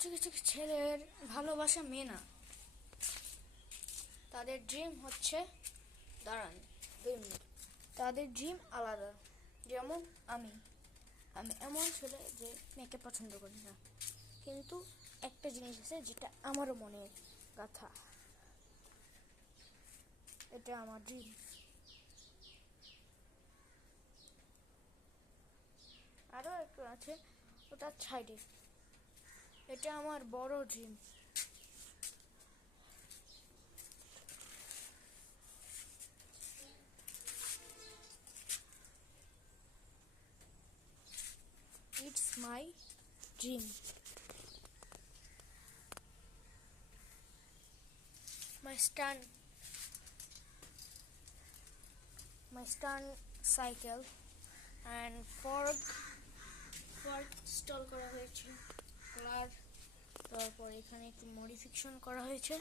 কিছু কিছু ছেলের ভালোবাসা মেয়ে না, তাদের ড্রিম হচ্ছে, দাঁড়ান 2 মিনিট, তাদের ড্রিম আলাদা। যেমন আমি আমি এমন ছেলে যে মেয়েকে পছন্দ করি না, কিন্তু একটা জিনিস আছে যেটা আমারও মনের কথা, এটা আমার ড্রিম। আরও একটু আছে, ওটার সাইডে, এটা আমার বড় dream. It's my dream. My stand cycle and fork install করা হয়েছে, তারপর এখানে একটু মডিফিকেশন করা হয়েছে,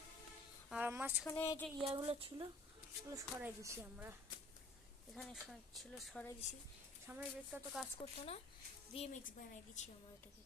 আর মাঝখানে যে ইয়াগুলো ছিল ওগুলো সরাই দিছি আমরা, এখানে ছিল সরাই দিছি। সামনের ব্রেকটা তো কাজ করতো না, ভিএমএক্স বানাই দিচ্ছি আমরা এটাকে।